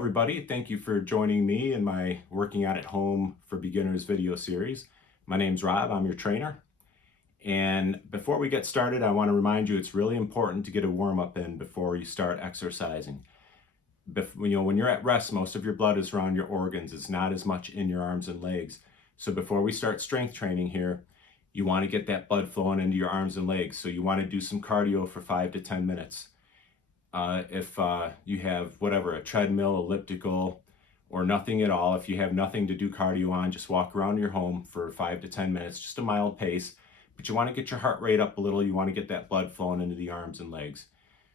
everybody. Thank you for joining me in my Working Out at Home for Beginners video series. My name's Rob, I'm your trainer. And before we get started, I want to remind you it's really important to get a warm-up in before you start exercising. When you're at rest, most of your blood is around your organs. It's not as much in your arms and legs. So before we start strength training here, you want to get that blood flowing into your arms and legs. So you want to do some cardio for 5 to 10 minutes. If you have a treadmill, elliptical, or nothing at all, if you have nothing to do cardio on, just walk around your home for 5 to 10 minutes, just a mild pace. But you want to get your heart rate up a little. You want to get that blood flowing into the arms and legs.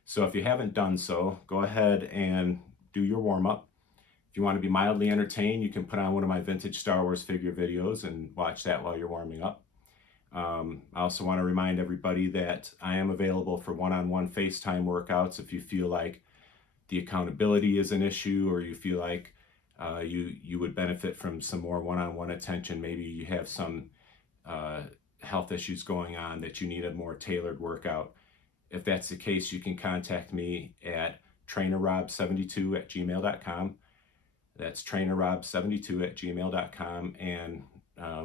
So if you haven't done so, go ahead and do your warm-up. If you want to be mildly entertained, you can put on one of my vintage Star Wars figure videos and watch that while you're warming up. I also want to remind everybody that I am available for one-on-one FaceTime workouts if you feel like the accountability is an issue, or you feel like you would benefit from some more one-on-one attention. Maybe you have some health issues going on that you need a more tailored workout. If that's the case, you can contact me at trainerrob72@gmail.com. That's trainerrob72@gmail.com, and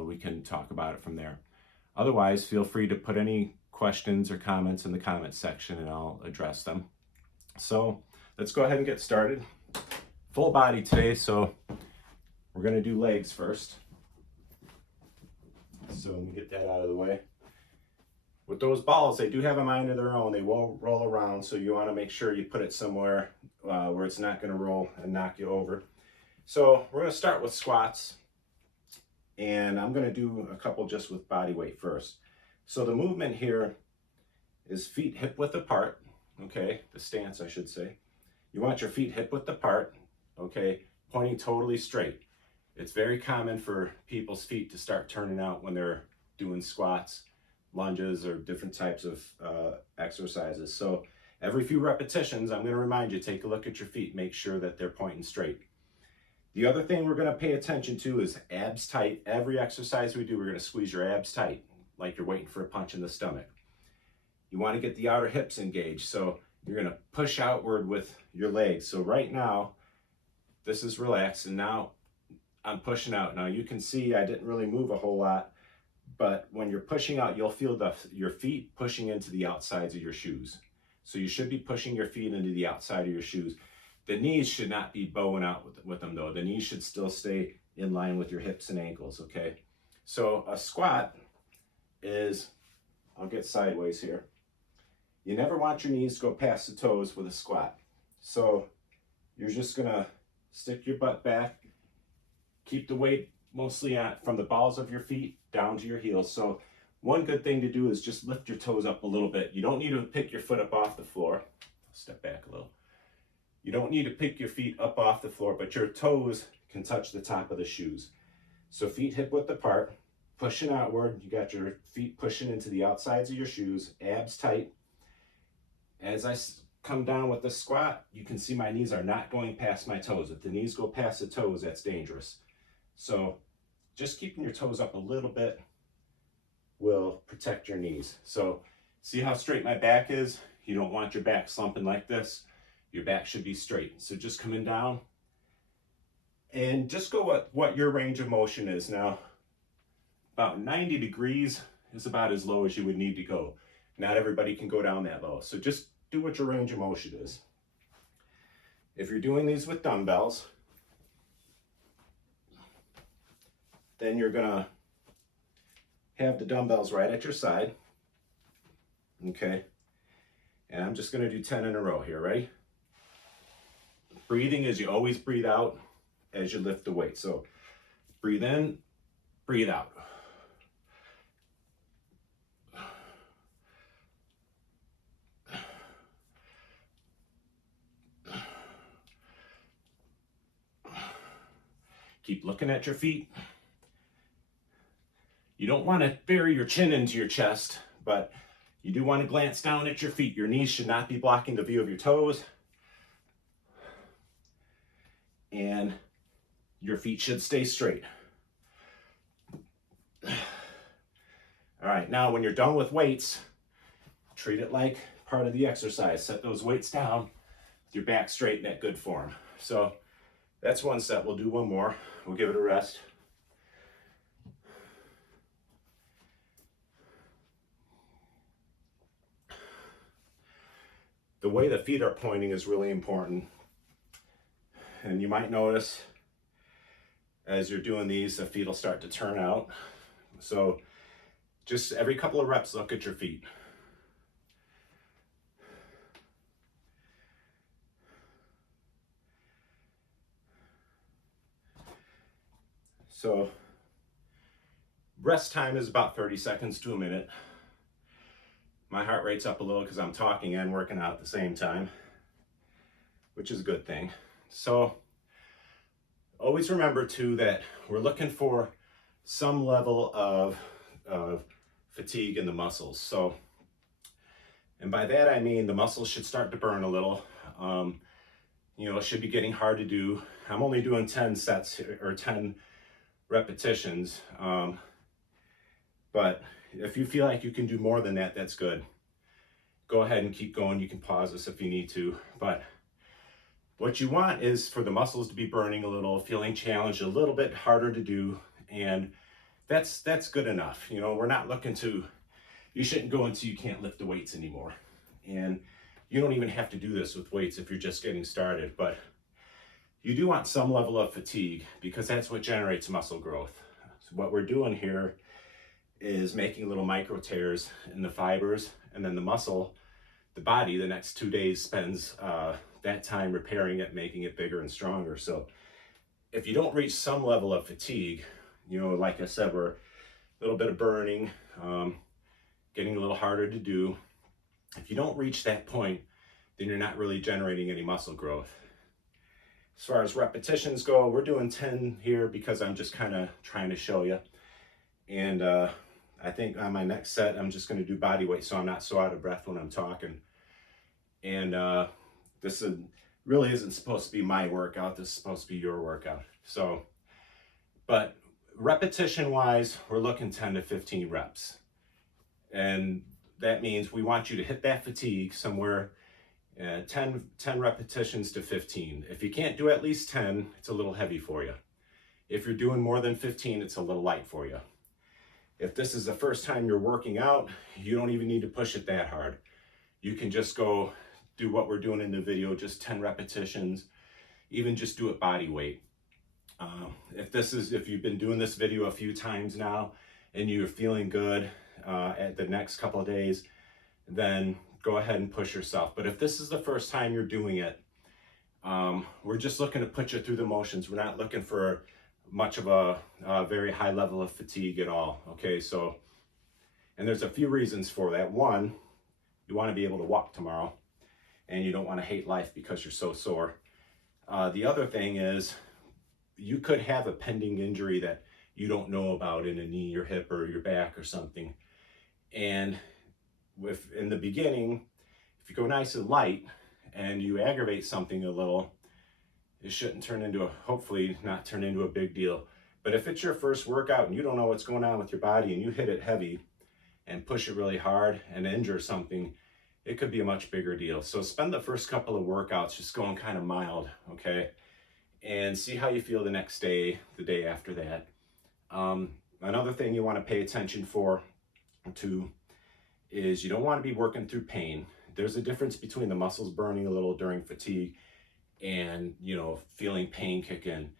we can talk about it from there. Otherwise, feel free to put any questions or comments in the comments section and I'll address them. So let's go ahead and get started. Full body today, so we're going to do legs first. So let me get that out of the way. With those balls, they do have a mind of their own. They will roll around, so you want to make sure you put it somewhere where it's not going to roll and knock you over. So we're going to start with squats. And I'm going to do a couple just with body weight first. So the movement here is feet hip width apart, okay? The stance, I should say. You want your feet hip width apart, okay? Pointing totally straight. It's very common for people's feet to start turning out when they're doing squats, lunges, or different types of exercises. So every few repetitions, I'm going to remind you, take a look at your feet, make sure that they're pointing straight. The other thing we're going to pay attention to is abs tight. Every exercise we do, we're going to squeeze your abs tight, like you're waiting for a punch in the stomach. You want to get the outer hips engaged, so you're going to push outward with your legs. So right now, this is relaxed, and now I'm pushing out. Now you can see I didn't really move a whole lot, but when you're pushing out, you'll feel your feet pushing into the outsides of your shoes. So you should be pushing your feet into the outside of your shoes. The knees should not be bowing out with them though. The knees should still stay in line with your hips and ankles, okay? So a squat is, I'll get sideways here. You never want your knees to go past the toes with a squat. So you're just gonna stick your butt back, keep the weight mostly from the balls of your feet down to your heels. So one good thing to do is just lift your toes up a little bit. You don't need to pick your foot up off the floor. Step back a little. You don't need to pick your feet up off the floor, but your toes can touch the top of the shoes. So feet hip width apart, pushing outward. You got your feet pushing into the outsides of your shoes, abs tight. As I come down with the squat, you can see my knees are not going past my toes. If the knees go past the toes, that's dangerous. So just keeping your toes up a little bit will protect your knees. So see how straight my back is? You don't want your back slumping like this. Your back should be straight. So just coming down and just go what your range of motion is. Now, about 90 degrees is about as low as you would need to go. Not everybody can go down that low. So just do what your range of motion is. If you're doing these with dumbbells, then you're gonna have the dumbbells right at your side. Okay. And I'm just gonna do 10 in a row here, ready? Breathing is you always breathe out as you lift the weight. So breathe in, breathe out. Keep looking at your feet. You don't want to bury your chin into your chest, but you do want to glance down at your feet. Your knees should not be blocking the view of your toes. And your feet should stay straight. All right, now when you're done with weights, treat it like part of the exercise. Set those weights down with your back straight in that good form. So That's one set. We'll do one more. We'll give it a rest. The way the feet are pointing is really important. And you might notice as you're doing these, the feet will start to turn out. So just every couple of reps, look at your feet. So rest time is about 30 seconds to a minute. My heart rate's up a little because I'm talking and working out at the same time, which is a good thing. So always remember too that we're looking for some level of fatigue in the muscles. So, and by that I mean the muscles should start to burn a little. You know, it should be getting hard to do. I'm only doing 10 sets or 10 repetitions. But if you feel like you can do more than that, that's good. Go ahead and keep going. You can pause this if you need to. But what you want is for the muscles to be burning a little, feeling challenged, a little bit harder to do. And that's good enough. You know, we're not looking to, you shouldn't go until you can't lift the weights anymore. And you don't even have to do this with weights if you're just getting started. But you do want some level of fatigue because that's what generates muscle growth. So what we're doing here is making little micro tears in the fibers, and then the muscle, the body, the next 2 days spends that time repairing it, making it bigger and stronger. So if you don't reach some level of fatigue, you know, like I said, we're a little bit of burning, getting a little harder to do. If you don't reach that point, then you're not really generating any muscle growth. As far as repetitions go, we're doing 10 here because I'm just kind of trying to show you. And I think on my next set, I'm just going to do body weight so I'm not so out of breath when I'm talking. And this really isn't supposed to be my workout. This is supposed to be your workout. So, but repetition wise, we're looking 10 to 15 reps. And that means we want you to hit that fatigue somewhere 10 repetitions to 15. If you can't do at least 10, it's a little heavy for you. If you're doing more than 15, it's a little light for you. If this is the first time you're working out, you don't even need to push it that hard. You can just go do what we're doing in the video, just 10 repetitions, even just do it body weight. If you've been doing this video a few times now and you're feeling good at the next couple of days, then go ahead and push yourself. But if this is the first time you're doing it, we're just looking to put you through the motions. We're not looking for much of a very high level of fatigue at all. Okay, so, and there's a few reasons for that. One, you want to be able to walk tomorrow and you don't want to hate life because you're so sore. The other thing is you could have a pending injury that you don't know about in a knee or hip or your back or something. And in the beginning, if you go nice and light and you aggravate something a little, it shouldn't turn into hopefully not turn into a big deal. But if it's your first workout and you don't know what's going on with your body and you hit it heavy and push it really hard and injure something, it could be a much bigger deal. So spend the first couple of workouts just going kind of mild, okay? And see how you feel the next day, the day after that. Another thing you want to pay attention to is you don't want to be working through pain. There's a difference between the muscles burning a little during fatigue and, you know, feeling pain kick in.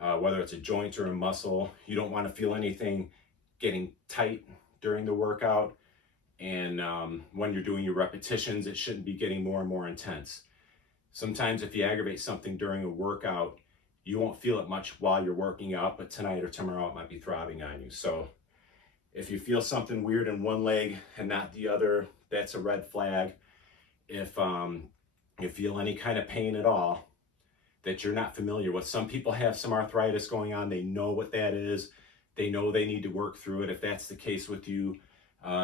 Whether it's a joint or a muscle, you don't want to feel anything getting tight during the workout. And when you're doing your repetitions, it shouldn't be getting more and more intense. Sometimes if you aggravate something during a workout, you won't feel it much while you're working out, but tonight or tomorrow it might be throbbing on you. So if you feel something weird in one leg and not the other, that's a red flag. If you feel any kind of pain at all that you're not familiar with. Some people have some arthritis going on. They know what that is. They know they need to work through it. If that's the case with you,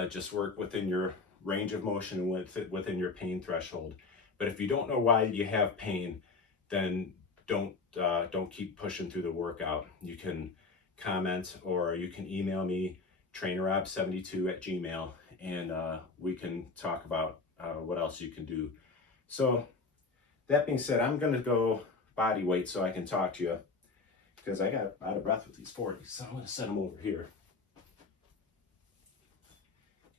just work within your range of motion and within your pain threshold. But if you don't know why you have pain, then don't keep pushing through the workout. You can comment or you can email me, trainerrob72@gmail.com, and we can talk about what else you can do. So that being said, I'm going to go body weight so I can talk to you, because I got out of breath with these 40s, so I'm going to set them over here.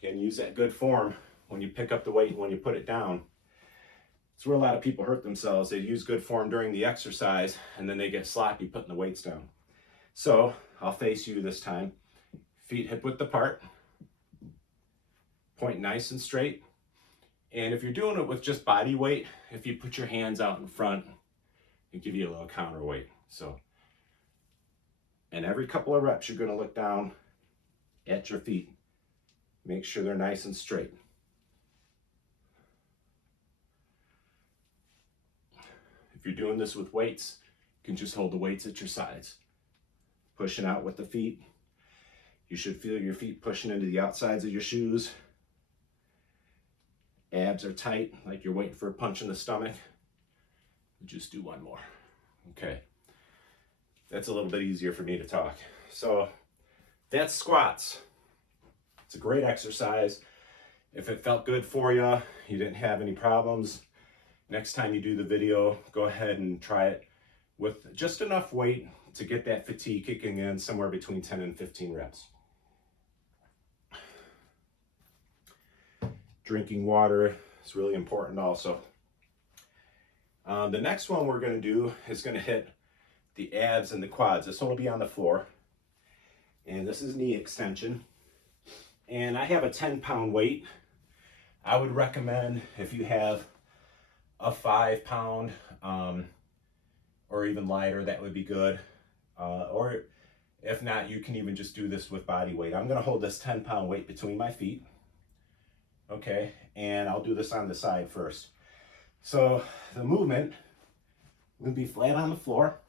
Again, use that good form when you pick up the weight and when you put it down. It's where a lot of people hurt themselves. They use good form during the exercise and then they get sloppy putting the weights down. So I'll face you this time. Feet hip width apart. Point nice and straight. And if you're doing it with just body weight, if you put your hands out in front, it'll give you a little counterweight. So, and every couple of reps, you're going to look down at your feet. Make sure they're nice and straight. If you're doing this with weights, you can just hold the weights at your sides. Pushing out with the feet. You should feel your feet pushing into the outsides of your shoes. Abs are tight, like you're waiting for a punch in the stomach. Just do one more. Okay. That's a little bit easier for me to talk. So that's squats. It's a great exercise. If it felt good for you, you didn't have any problems, next time you do the video, go ahead and try it with just enough weight to get that fatigue kicking in, somewhere between 10 and 15 reps. Drinking water is really important also. The next one we're going to do is going to hit the abs and the quads. This one will be on the floor. And this is knee extension. And I have a 10-pound weight. I would recommend, if you have a 5-pound or even lighter, that would be good. Or if not, you can even just do this with body weight. I'm going to hold this 10-pound weight between my feet. Okay, and I'll do this on the side first. So the movement will be flat on the floor.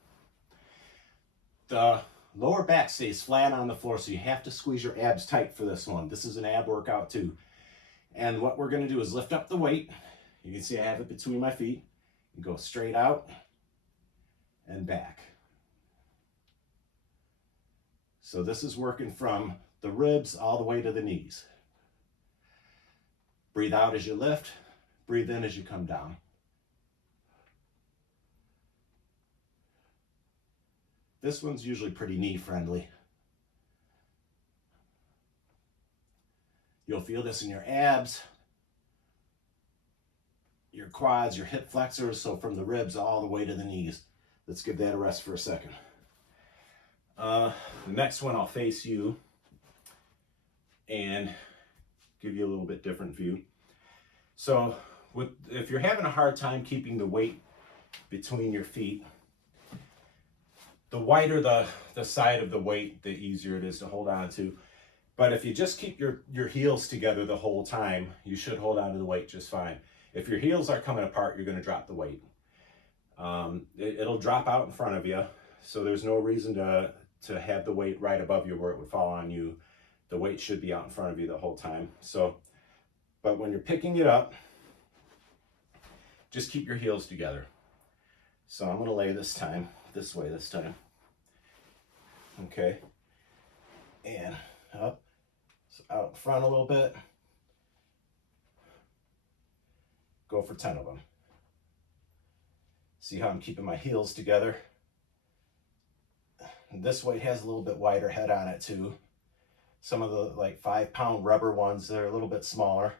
The lower back stays flat on the floor, so you have to squeeze your abs tight for this one. This is an ab workout too. And what we're going to do is lift up the weight. You can see I have it between my feet. You go straight out and back. So this is working from the ribs all the way to the knees. Breathe out as you lift. Breathe in as you come down. This one's usually pretty knee friendly. You'll feel this in your abs, your quads, your hip flexors, so from the ribs all the way to the knees. Let's give that a rest for a second. The next one, I'll face you and give you a little bit different view. So if you're having a hard time keeping the weight between your feet, the wider the side of the weight, the easier it is to hold on to. But if you just keep your heels together the whole time, you should hold on to the weight just fine. If your heels are coming apart, you're going to drop the weight. It'll drop out in front of you, so there's no reason to have the weight right above you where it would fall on you. The weight should be out in front of you the whole time. But when you're picking it up, just keep your heels together. So I'm going to lay this way this time. Okay. And up, so out in front a little bit. Go for 10 of them. See how I'm keeping my heels together? This weight has a little bit wider head on it too. Some of the 5-pound rubber ones, they're a little bit smaller.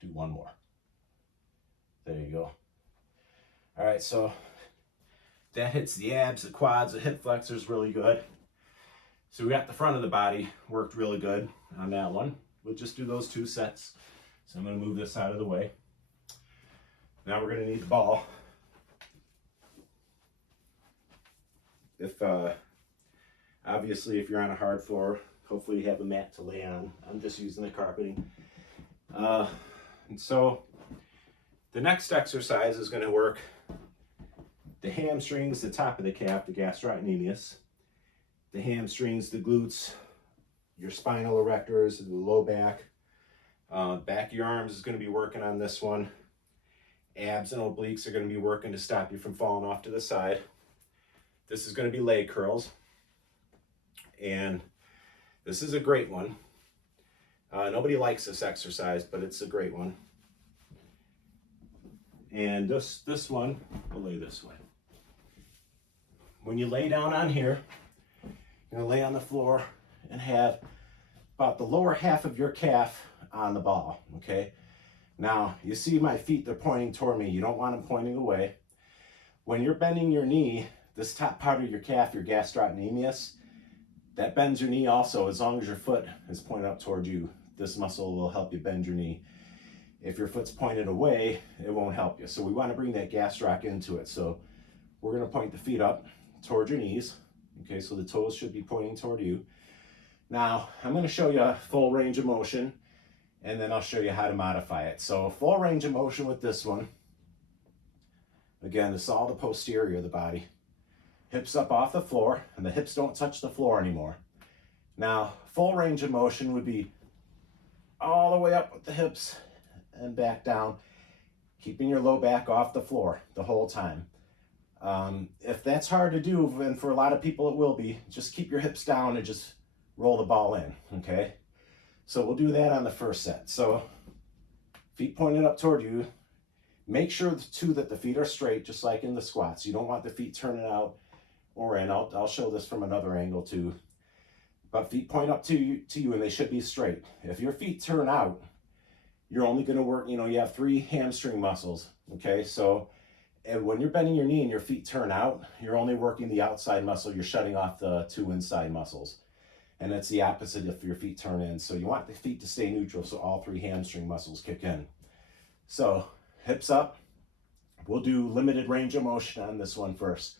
Do one more. There you go. All right, so that hits the abs, the quads, the hip flexors really good. So we got the front of the body worked really good on that one. We'll just do those 2 sets. So I'm going to move this out of the way. Now we're going to need the ball. Obviously, if you're on a hard floor, hopefully you have a mat to lay on. I'm just using the carpeting. And so the next exercise is going to work the hamstrings, the top of the calf, the gastrocnemius, the hamstrings, the glutes, your spinal erectors, the low back. Back of your arms is going to be working on this one. Abs and obliques are going to be working to stop you from falling off to the side. This is going to be leg curls. And this is a great one. Nobody likes this exercise, but it's a great one. And this one, we'll lay this way. When you lay down on here, you're gonna lay on the floor and have about the lower half of your calf on the ball, okay? Now, you see my feet, they're pointing toward me. You don't want them pointing away. When you're bending your knee, this top part of your calf, your gastrocnemius, that bends your knee also, as long as your foot is pointed up toward you. This muscle will help you bend your knee. If your foot's pointed away, it won't help you. So we want to bring that gastroc into it. So we're going to point the feet up toward your knees. Okay, so the toes should be pointing toward you. Now, I'm going to show you a full range of motion, and then I'll show you how to modify it. So full range of motion with this one. Again, this is all the posterior of the body. Hips up off the floor, and the hips don't touch the floor anymore. Now, full range of motion would be all the way up with the hips and back down, keeping your low back off the floor the whole time. If that's hard to do, and for a lot of people it will be, just keep your hips down and just roll the ball in, okay? So we'll do that on the first set. So feet pointed up toward you. Make sure too that the feet are straight, just like in the squats. You don't want the feet turning out or in. I'll show this from another angle too. But feet point up to you and they should be straight. If your feet turn out, you're only going to work, you have 3 hamstring muscles, okay? So and when you're bending your knee and your feet turn out, you're only working the outside muscle. You're shutting off the 2 inside muscles. And it's the opposite if your feet turn in. So you want the feet to stay neutral so all 3 hamstring muscles kick in. So hips up. We'll do limited range of motion on this one first.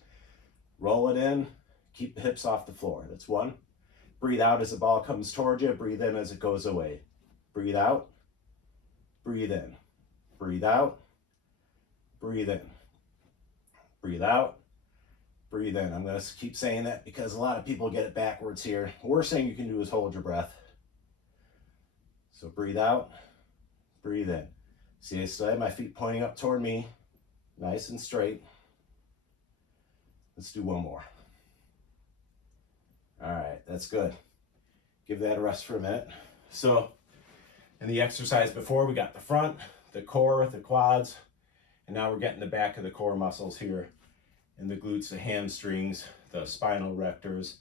Roll it in, keep the hips off the floor. That's 1. Breathe out as the ball comes towards you. Breathe in as it goes away. Breathe out, breathe in. Breathe out, breathe in. Breathe out, breathe in. I'm going to keep saying that because a lot of people get it backwards here. The worst thing you can do is hold your breath. So breathe out, breathe in. See, I still have my feet pointing up toward me, nice and straight. Let's do one more. All right, that's good. Give that a rest for a minute. So in the exercise before, we got the front, the core, the quads, and now we're getting the back of the core muscles here, and the glutes, the hamstrings, the spinal erectors.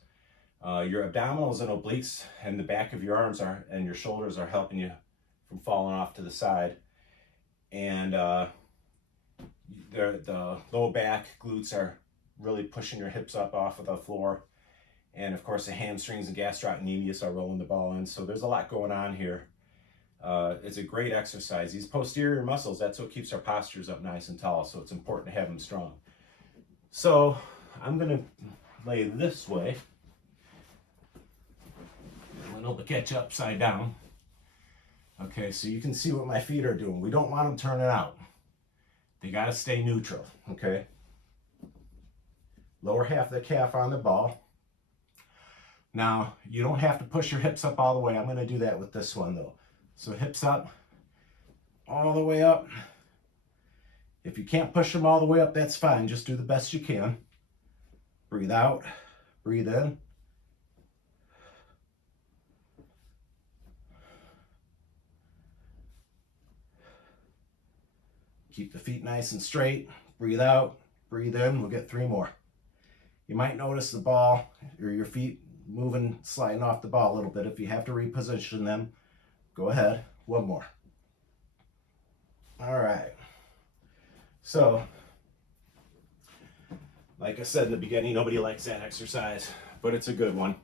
Your abdominals and obliques and the back of your arms and your shoulders are helping you from falling off to the side. And the low back glutes are really pushing your hips up off of the floor. And of course the hamstrings and gastrocnemius are rolling the ball in. So there's a lot going on here. It's a great exercise. These posterior muscles, that's what keeps our postures up nice and tall. So it's important to have them strong. So I'm gonna lay this way. A little to catch upside down. Okay, so you can see what my feet are doing. We don't want them turning out. They gotta stay neutral, okay? Lower half of the calf on the ball. Now, you don't have to push your hips up all the way. I'm gonna do that with this one though. So hips up, all the way up. If you can't push them all the way up, that's fine. Just do the best you can. Breathe out, breathe in. Keep the feet nice and straight. Breathe out, breathe in. We'll get 3 more. You might notice the ball or your feet moving, sliding off the ball a little bit. If you have to reposition them, go ahead. 1 more. All right. So, like I said in the beginning, nobody likes that exercise, but it's a good one.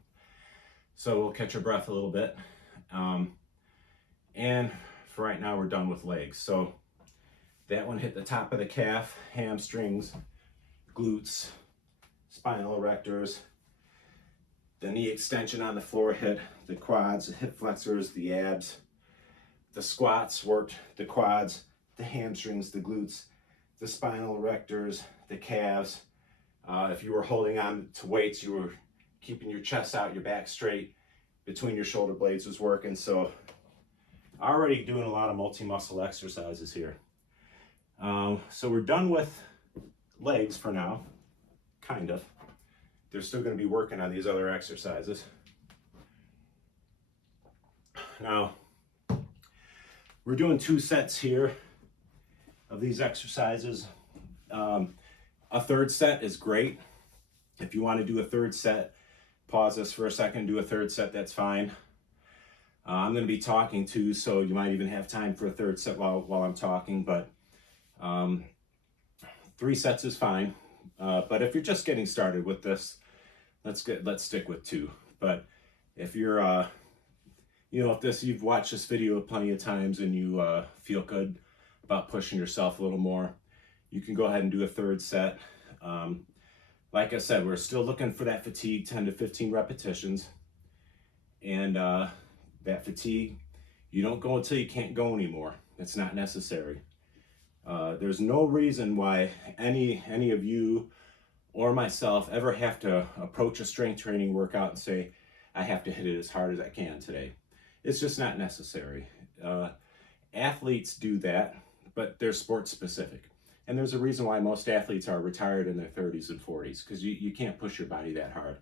So we'll catch our breath a little bit. And for right now, we're done with legs. So that one hit the top of the calf, hamstrings, glutes, spinal erectors. The knee extension on the floor hit the quads, the hip flexors, the abs. The squats worked the quads, the hamstrings, the glutes, the spinal erectors, the calves. If you were holding on to weights, you were keeping your chest out, your back straight, between your shoulder blades was working. So already doing a lot of multi-muscle exercises here. So we're done with legs for now, kind of. They're still going to be working on these other exercises. Now, We're doing 2 sets here of these exercises. A third set is great. If you want to do a third set, pause this for a second, do a third set, that's fine. I'm going to be talking too, so you might even have time for a third set while I'm talking, but 3 sets is fine. But if you're just getting started with this, let's stick with 2. But if you're if you've watched this video plenty of times and you feel good about pushing yourself a little more, you can go ahead and do a third set. Like I said, we're still looking for that fatigue, 10 to 15 repetitions. And that fatigue, you don't go until you can't go anymore. It's not necessary. There's no reason why any of you or myself ever have to approach a strength training workout and say, I have to hit it as hard as I can today. It's just not necessary. Athletes do that, but they're sports specific. And there's a reason why most athletes are retired in their 30s and 40s, because you can't push your body that hard.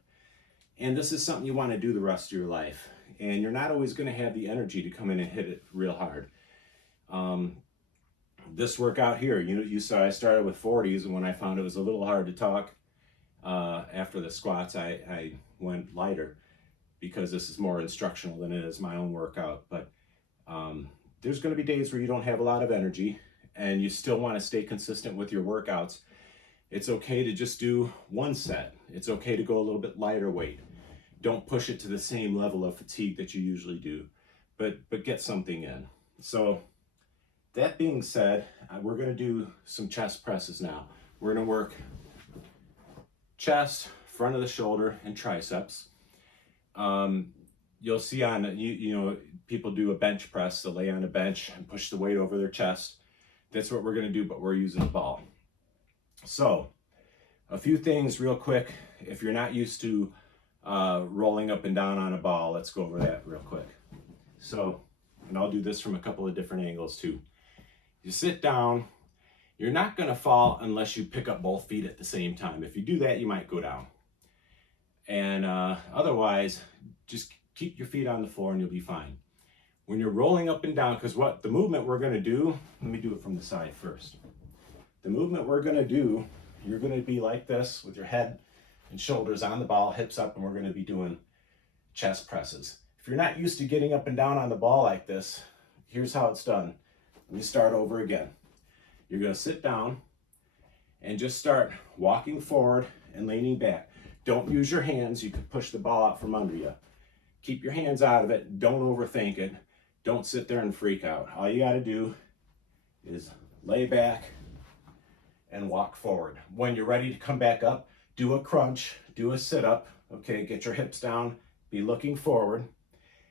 And this is something you want to do the rest of your life. And you're not always going to have the energy to come in and hit it real hard. This workout here, you saw I started with 40s, and when I found it was a little hard to talk after the squats, I went lighter, because this is more instructional than it is my own workout. But there's going to be days where you don't have a lot of energy and you still want to stay consistent with your workouts. It's okay to just do 1 set. It's okay to go a little bit lighter weight. Don't push it to the same level of fatigue that you usually do, but get something in. So that being said, we're going to do some chest presses now. We're going to work chest, front of the shoulder, and triceps. You'll see on, people do a bench press. They'll lay on a bench and push the weight over their chest. That's what we're going to do, but we're using a ball. So a few things real quick. If you're not used to rolling up and down on a ball, let's go over that real quick. So, and I'll do this from a couple of different angles too. You sit down, you're not going to fall unless you pick up both feet at the same time. If you do that, you might go down. And otherwise, just keep your feet on the floor and you'll be fine. When you're rolling up and down, because what the movement we're going to do, let me do it from the side first. The movement we're going to do, you're going to be like this with your head and shoulders on the ball, hips up, and we're going to be doing chest presses. If you're not used to getting up and down on the ball like this, here's how it's done. Let me start over again. You're going to sit down and just start walking forward and leaning back. Don't use your hands. You can push the ball out from under you. Keep your hands out of it. Don't overthink it. Don't sit there and freak out. All you got to do is lay back and walk forward. When you're ready to come back up, do a crunch, do a sit-up. Okay, get your hips down, be looking forward,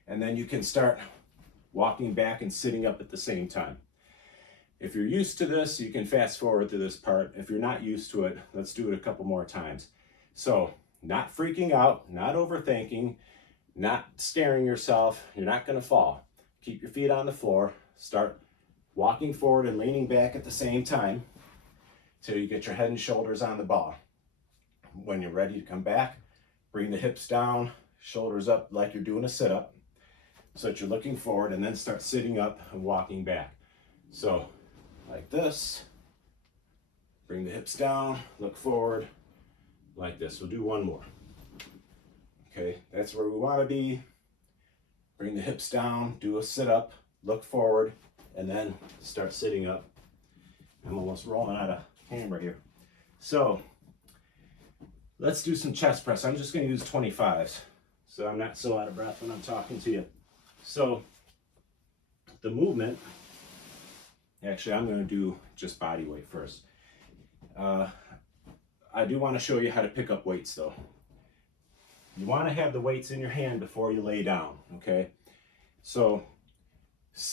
and then you can start walking back and sitting up at the same time. If you're used to this, you can fast forward to this part. If you're not used to it, let's do it a couple more times. So, not freaking out, not overthinking, not scaring yourself. You're not going to fall. Keep your feet on the floor. Start walking forward and leaning back at the same time till you get your head and shoulders on the ball. When you're ready to come back, bring the hips down, shoulders up like you're doing a sit-up, so that you're looking forward, and then start sitting up and walking back. So, like this, bring the hips down, look forward, like this. We'll do one more. Okay, that's where we want to be. Bring the hips down, do a sit-up, look forward, and then start sitting up. I'm almost rolling out of camera here. So, let's do some chest press. I'm just going to use 25s, so I'm not so out of breath when I'm talking to you. So, the movement, actually I'm going to do just body weight first. I do want to show you how to pick up weights though. You want to have the weights in your hand before you lay down, okay? So,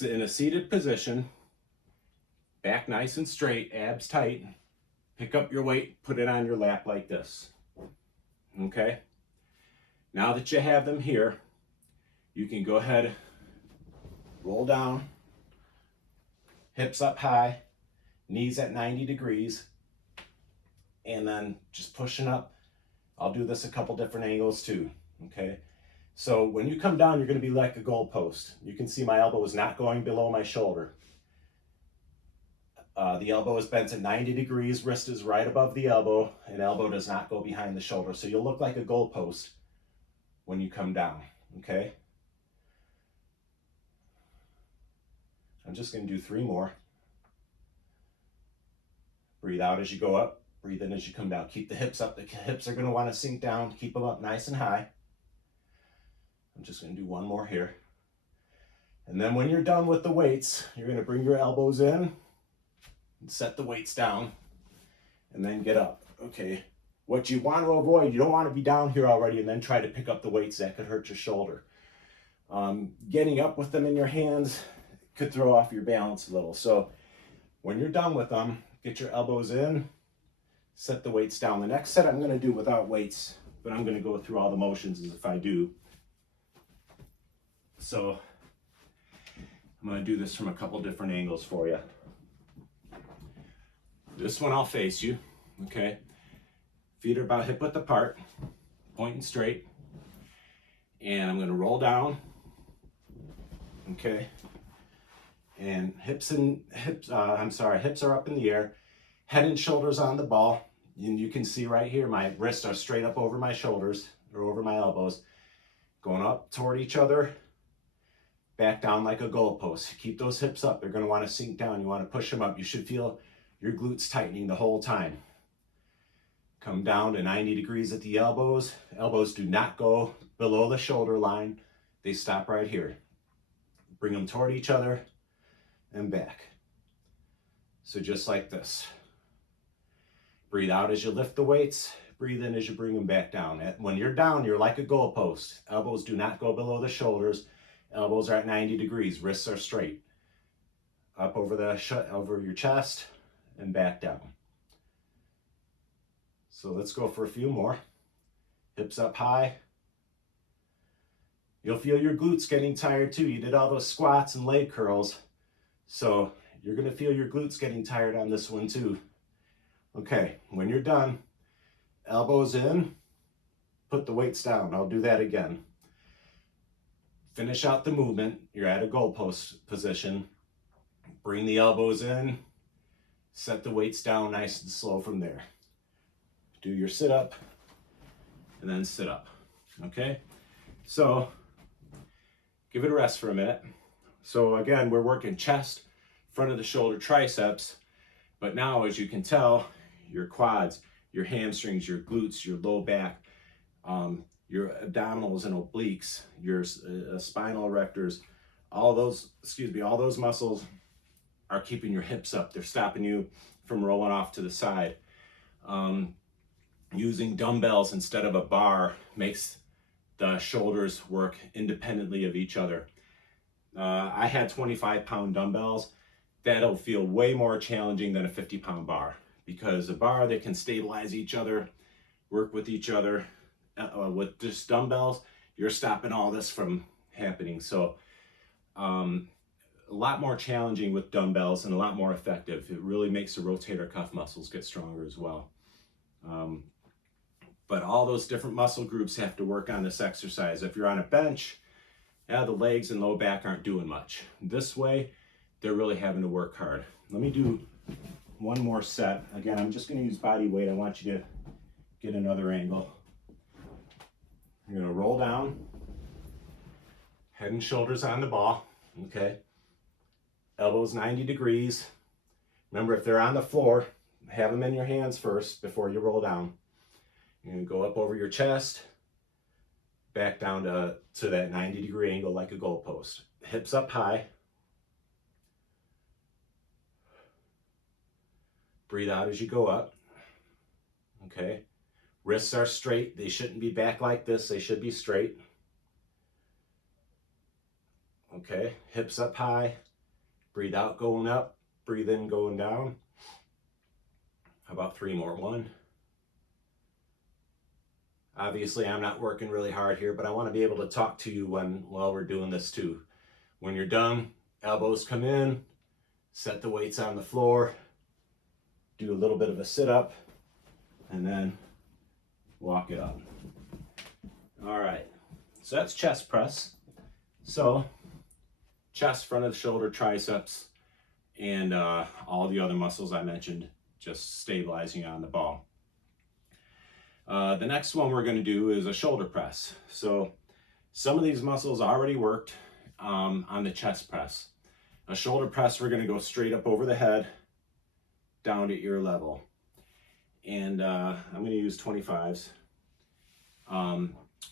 in a seated position, back nice and straight, abs tight, pick up your weight, put it on your lap like this, okay? Now that you have them here, you can go ahead, roll down, hips up high, knees at 90 degrees, and then just pushing up. I'll do this a couple different angles too, okay? So when you come down, you're going to be like a goalpost. You can see my elbow is not going below my shoulder. The elbow is bent at 90 degrees, wrist is right above the elbow, and elbow does not go behind the shoulder. So you'll look like a goalpost when you come down, okay? I'm just going to do 3 more. Breathe out as you go up, breathe in as you come down. Keep the hips up. The hips are going to want to sink down. Keep them up nice and high. I'm just going to do 1 more here. And then when you're done with the weights, you're going to bring your elbows in and set the weights down and then get up. Okay. What you want to avoid, you don't want to be down here already and then try to pick up the weights. That could hurt your shoulder. Getting up with them in your hands could throw off your balance a little. So when you're done with them, get your elbows in, set the weights down. The next set I'm going to do without weights, but I'm going to go through all the motions as if I do. So I'm going to do this from a couple different angles for you. This one I'll face you, okay? Feet are about hip width apart, pointing straight. And I'm going to roll down, okay? And hips are up in the air, head and shoulders on the ball. And you can see right here, my wrists are straight up over my shoulders or over my elbows, going up toward each other, back down like a goalpost. Keep those hips up. They're going to want to sink down. You want to push them up. You should feel your glutes tightening the whole time. Come down to 90 degrees at the elbows. Elbows do not go below the shoulder line. They stop right here. Bring them toward each other and back. So just like this. Breathe out as you lift the weights. Breathe in as you bring them back down. When you're down, you're like a goalpost. Elbows do not go below the shoulders. Elbows are at 90 degrees. Wrists are straight. Up over your chest and back down. So let's go for a few more. Hips up high. You'll feel your glutes getting tired too. You did all those squats and leg curls. So you're going to feel your glutes getting tired on this one too. Okay, when you're done, elbows in, put the weights down. I'll do that again. Finish out the movement. You're at a goalpost position. Bring the elbows in, set the weights down nice and slow from there. Do your sit up and then sit up. Okay, so give it a rest for a minute. So again, we're working chest, front of the shoulder, triceps, but now as you can tell, your quads, your hamstrings, your glutes, your low back, your abdominals and obliques, your spinal erectors, all those muscles are keeping your hips up. They're stopping you from rolling off to the side. Using dumbbells instead of a bar makes the shoulders work independently of each other. I had 25-pound dumbbells. That'll feel way more challenging than a 50-pound bar, because a bar, they can stabilize each other, work with each other. With just dumbbells, you're stopping all this from happening. So a lot more challenging with dumbbells and a lot more effective. It really makes the rotator cuff muscles get stronger as well. But all those different muscle groups have to work on this exercise. If you're on a bench, the legs and low back aren't doing much. This way, they're really having to work hard. Let me do 1 more set. Again, I'm just going to use body weight. I want you to get another angle. You're going to roll down, head and shoulders on the ball, okay? Elbows 90 degrees. Remember, if they're on the floor, have them in your hands first before you roll down. You're going to go up over your chest, back down to that 90-degree angle like a goalpost. Hips up high. Breathe out as you go up, okay? Wrists are straight. They shouldn't be back like this. They should be straight. Okay, hips up high. Breathe out, going up. Breathe in, going down. How about 3 more? 1. Obviously, I'm not working really hard here, but I want to be able to talk to you while we're doing this too. When you're done, elbows come in, set the weights on the floor, do a little bit of a sit-up, and then walk it up. All right, So that's chest press. So chest, front of the shoulder, triceps, and all the other muscles I mentioned, just stabilizing on the ball. The next one we're going to do is a shoulder press. So some of these muscles already worked on the chest press. A shoulder press, we're going to go straight up over the head, down to ear level. And I'm going to use 25s.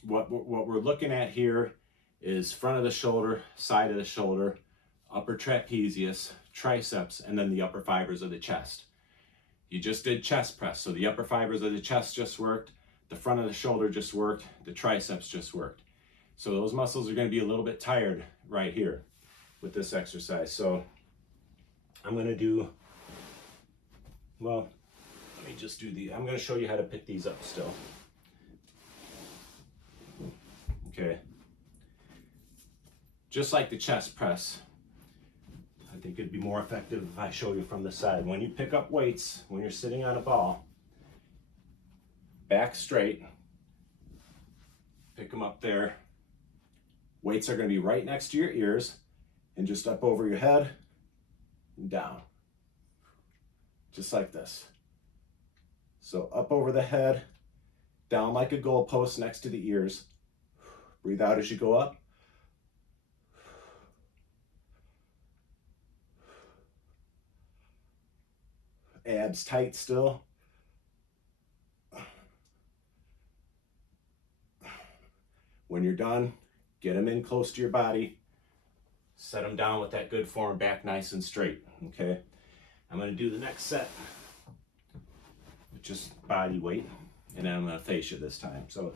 What we're looking at here is front of the shoulder, side of the shoulder, upper trapezius, triceps, and then the upper fibers of the chest. You just did chest press, so the upper fibers of the chest just worked, the front of the shoulder just worked, the triceps just worked. So those muscles are going to be a little bit tired right here with this exercise. So I'm going to do, well, let me just do I'm going to show you how to pick these up still. Okay. Just like the chest press, I think it'd be more effective if I show you from the side. When you pick up weights, when you're sitting on a ball, back straight, pick them up there. Weights are going to be right next to your ears and just up over your head and down. Just like this. So up over the head, down like a goalpost next to the ears. Breathe out as you go up. Abs tight still. When you're done, get them in close to your body. Set them down with that good form, back nice and straight. Okay. I'm going to do the next set with just body weight, and then I'm going to fascia this time. So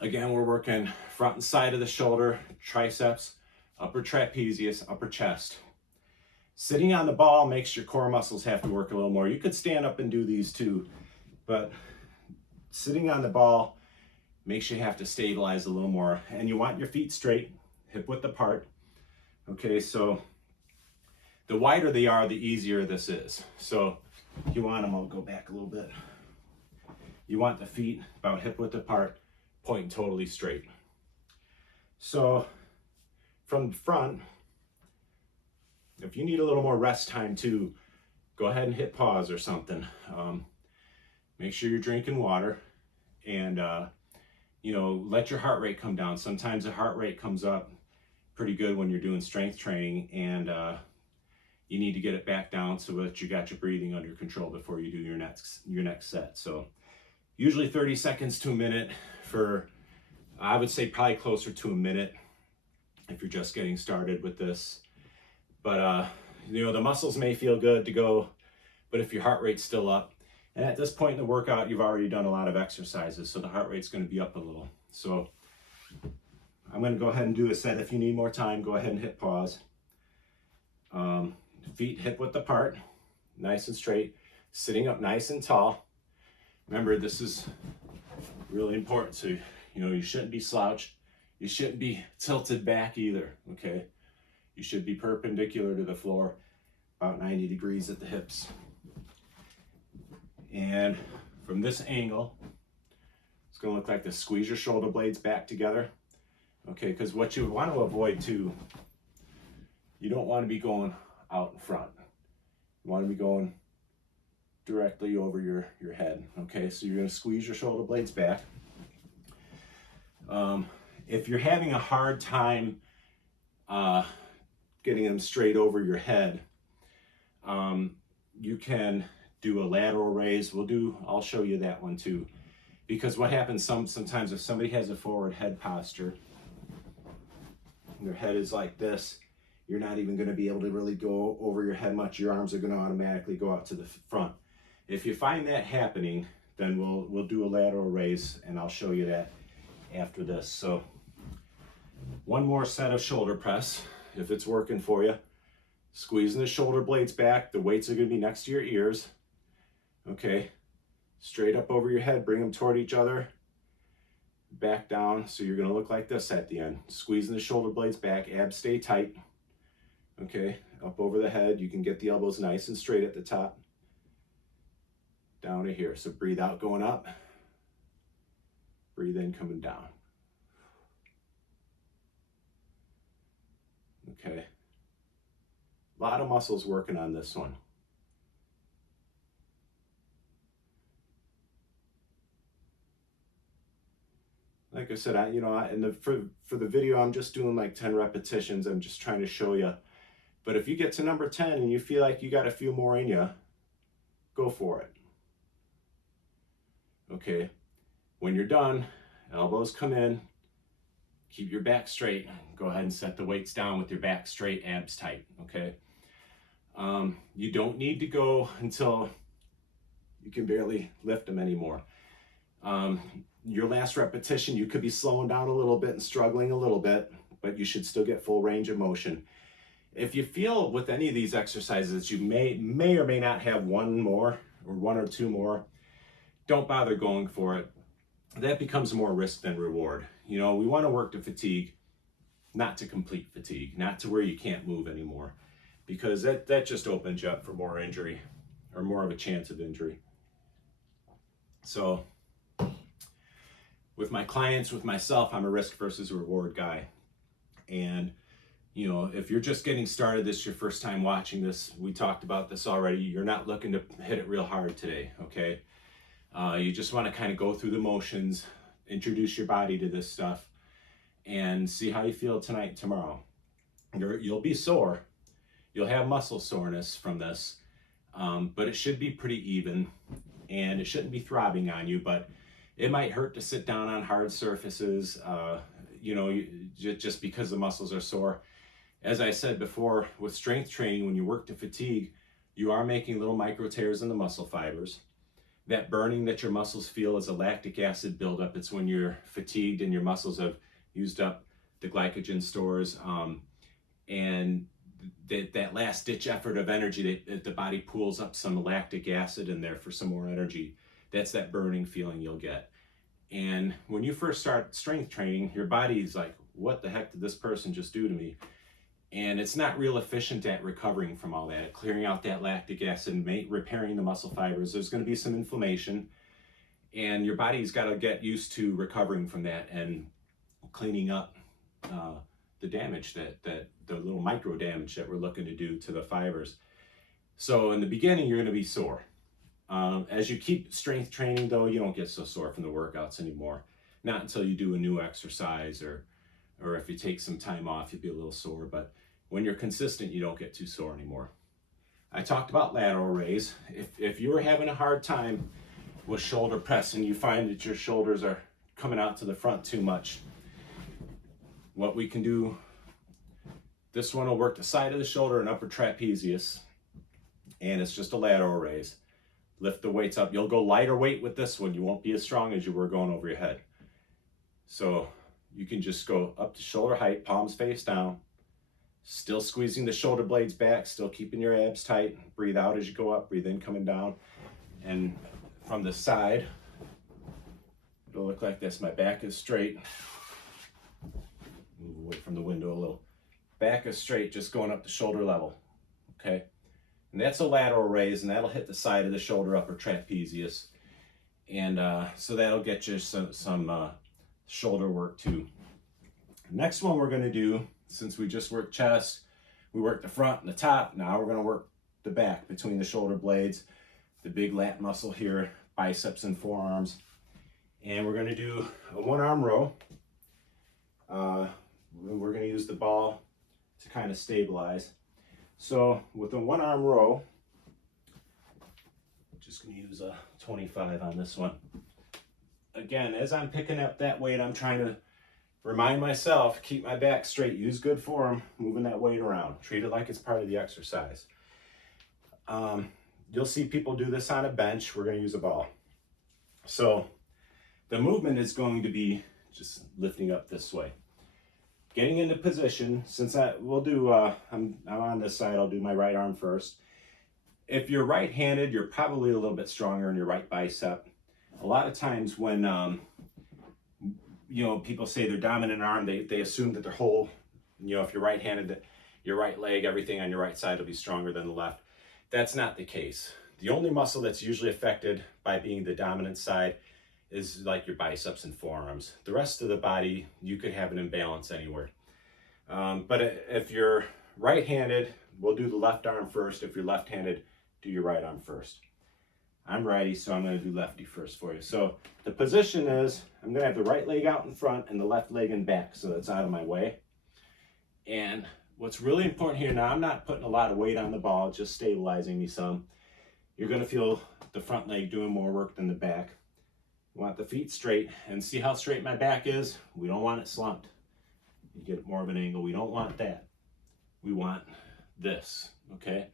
again, we're working front and side of the shoulder, triceps, upper trapezius, upper chest. Sitting on the ball makes your core muscles have to work a little more. You could stand up and do these too, but sitting on the ball makes you have to stabilize a little more. And you want your feet straight, hip width apart. Okay, so the wider they are, the easier this is. So you want them, I'll go back a little bit. You want the feet about hip width apart, pointing totally straight. So from the front, if you need a little more rest time too, go ahead and hit pause or something. Make sure you're drinking water, and you know, let your heart rate come down. Sometimes the heart rate comes up pretty good when you're doing strength training, and you need to get it back down so that you got your breathing under control before you do your next set. So usually 30 seconds to a minute for, I would say probably closer to a minute if you're just getting started with this. But you know, the muscles may feel good to go, but if your heart rate's still up, and at this point in the workout, you've already done a lot of exercises, so the heart rate's going to be up a little. So I'm going to go ahead and do a set. If you need more time, go ahead and hit pause. Feet hip width apart, nice and straight, sitting up nice and tall. Remember, this is really important. So, you know, you shouldn't be slouched. You shouldn't be tilted back either, okay? You should be perpendicular to the floor, about 90 degrees at the hips. And from this angle, it's going to look like this. Squeeze your shoulder blades back together, okay? Because what you want to avoid too, you don't want to be going out in front. You want to be going directly over your head, okay? So you're going to squeeze your shoulder blades back. If you're having a hard time getting them straight over your head, you can do a lateral raise. I'll show you that one too. Because what happens sometimes if somebody has a forward head posture, their head is like this, you're not even going to be able to really go over your head much. Your arms are going to automatically go out to the front. If you find that happening, then we'll do a lateral raise, and I'll show you that after this. So one more set of shoulder press, if it's working for you. Squeezing the shoulder blades back. The weights are going to be next to your ears. Okay, straight up over your head, bring them toward each other. Back down, so you're going to look like this at the end. Squeezing the shoulder blades back, abs stay tight. Okay, up over the head, you can get the elbows nice and straight at the top. Down to here, so breathe out going up. Breathe in coming down. Okay. A lot of muscles working on this one. Like I said, for the video, I'm just doing like 10 repetitions. I'm just trying to show you. But if you get to number 10 and you feel like you got a few more in you, go for it. Okay. When you're done, elbows come in, keep your back straight. Go ahead and set the weights down with your back straight, abs tight, okay? You don't need to go until you can barely lift them anymore. Your last repetition, you could be slowing down a little bit and struggling a little bit, but you should still get full range of motion. If you feel with any of these exercises that you may or may not have one more or one or two more, don't bother going for it. That becomes more risk than reward. You know, we want to work to fatigue, not to complete fatigue, not to where you can't move anymore, because that just opens you up for more injury or more of a chance of injury. So with my clients, with myself, I'm a risk versus reward guy. And you know, if you're just getting started, this is your first time watching this, we talked about this already, you're not looking to hit it real hard today, okay? You just want to kind of go through the motions, introduce your body to this stuff, and see how you feel tonight and tomorrow. You'll be sore. You'll have muscle soreness from this, but it should be pretty even, and it shouldn't be throbbing on you, but it might hurt to sit down on hard surfaces, you know, just because the muscles are sore. As I said before, with strength training, when you work to fatigue, you are making little micro tears in the muscle fibers. That burning that your muscles feel is a lactic acid buildup. It's when you're fatigued and your muscles have used up the glycogen stores. And that last ditch effort of energy, the body pulls up some lactic acid in there for some more energy. That's that burning feeling you'll get. And when you first start strength training, your body's like, what the heck did this person just do to me? And it's not real efficient at recovering from all that, clearing out that lactic acid, repairing the muscle fibers. There's going to be some inflammation, and your body's got to get used to recovering from that and cleaning up the damage, that the little micro damage that we're looking to do to the fibers. So in the beginning, you're going to be sore. As you keep strength training, though, you don't get so sore from the workouts anymore. Not until you do a new exercise, or if you take some time off, you'll be a little sore. But when you're consistent, you don't get too sore anymore. I talked about lateral raise. If you're having a hard time with shoulder press and you find that your shoulders are coming out to the front too much, what we can do, this one will work the side of the shoulder and upper trapezius, and it's just a lateral raise. Lift the weights up. You'll go lighter weight with this one. You won't be as strong as you were going over your head. So you can just go up to shoulder height, palms face down, still squeezing the shoulder blades back, still keeping your abs tight. Breathe out as you go up, breathe in coming down. And from the side, it'll look like this. My back is straight. Move away from the window a little. Back is straight, just going up to shoulder level, okay? And that's a lateral raise, and that'll hit the side of the shoulder, upper trapezius. And so that'll get you some shoulder work too. Next one we're gonna do, since we just worked chest, we worked the front and the top, now we're gonna work the back between the shoulder blades, the big lat muscle here, biceps and forearms. And we're gonna do a one arm row. We're gonna use the ball to kind of stabilize. So with a one arm row, just gonna use a 25 on this one. Again, as I'm picking up that weight, I'm trying to remind myself, keep my back straight, use good form, moving that weight around. Treat it like it's part of the exercise. You'll see people do this on a bench. We're gonna use a ball. So the movement is going to be just lifting up this way. Getting into position, since I'm on this side, I'll do my right arm first. If you're right-handed, you're probably a little bit stronger in your right bicep. A lot of times when people say their dominant arm, they assume that their whole, if you're right-handed, that your right leg, everything on your right side will be stronger than the left. That's not the case. The only muscle that's usually affected by being the dominant side is like your biceps and forearms. The rest of the body, you could have an imbalance anywhere. But if you're right-handed, we'll do the left arm first. If you're left-handed, do your right arm first. I'm righty, so I'm going to do lefty first for you. So the position is, I'm going to have the right leg out in front and the left leg in back, so that's out of my way. And what's really important here, now I'm not putting a lot of weight on the ball, just stabilizing me some. You're going to feel the front leg doing more work than the back. You want the feet straight, and see how straight my back is? We don't want it slumped. You get more of an angle. We don't want that. We want this, okay?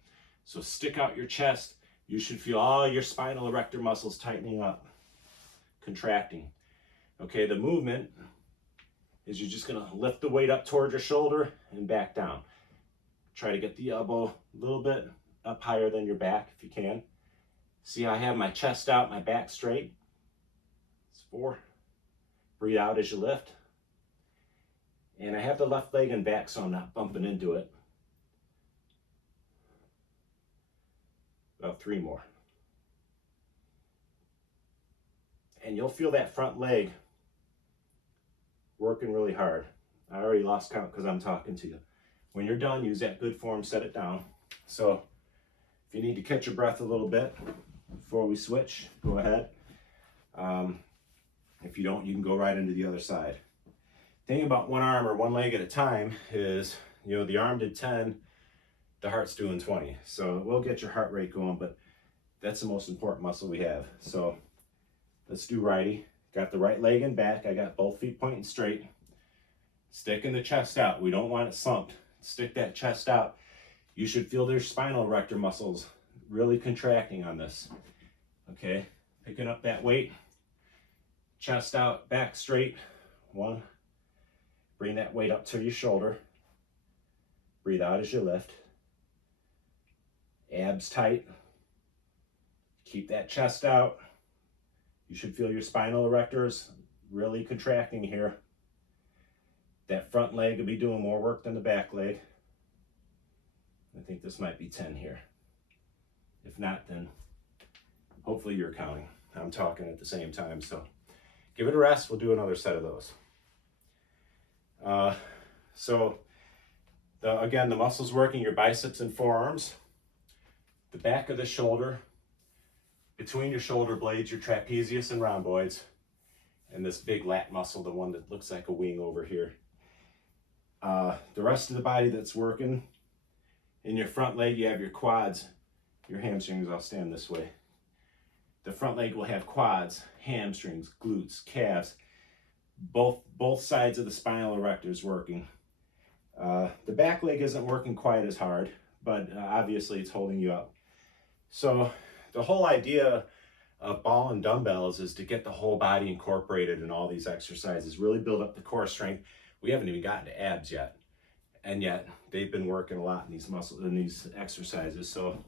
So stick out your chest. You should feel all your spinal erector muscles tightening up, contracting. Okay, the movement is you're just gonna lift the weight up towards your shoulder and back down. Try to get the elbow a little bit up higher than your back if you can. See how I have my chest out, my back straight? It's 4. Breathe out as you lift. And I have the left leg in back so I'm not bumping into it. About 3 more. And you'll feel that front leg working really hard. I already lost count because I'm talking to you. When you're done, use that good form, set it down. So if you need to catch your breath a little bit before we switch, go ahead. If you don't, you can go right into the other side. Thing about one arm or one leg at a time is, you know, the arm did 10, the heart's doing 20. So it will get your heart rate going, but that's the most important muscle we have. So let's do righty. Got the right leg in back. I got both feet pointing straight. Sticking the chest out. We don't want it slumped. Stick that chest out. You should feel their spinal erector muscles really contracting on this. Okay, picking up that weight. Chest out, back straight. 1. Bring that weight up to your shoulder. Breathe out as you lift. Abs tight. Keep that chest out. You should feel your spinal erectors really contracting here. That front leg will be doing more work than the back leg. I think this might be 10 here. If not, then hopefully you're counting. I'm talking at the same time, so give it a rest. We'll do another set of those. Again, the muscles working your biceps and forearms, the back of the shoulder, between your shoulder blades, your trapezius and rhomboids, and this big lat muscle, the one that looks like a wing over here. The rest of the body that's working, in your front leg, you have your quads, your hamstrings. I'll stand this way. The front leg will have quads, hamstrings, glutes, calves, both sides of the spinal erectors working. The back leg isn't working quite as hard, but obviously it's holding you up. So the whole idea of ball and dumbbells is to get the whole body incorporated in all these exercises, really build up the core strength. We haven't even gotten to abs yet, and yet they've been working a lot in these muscles, in these exercises. So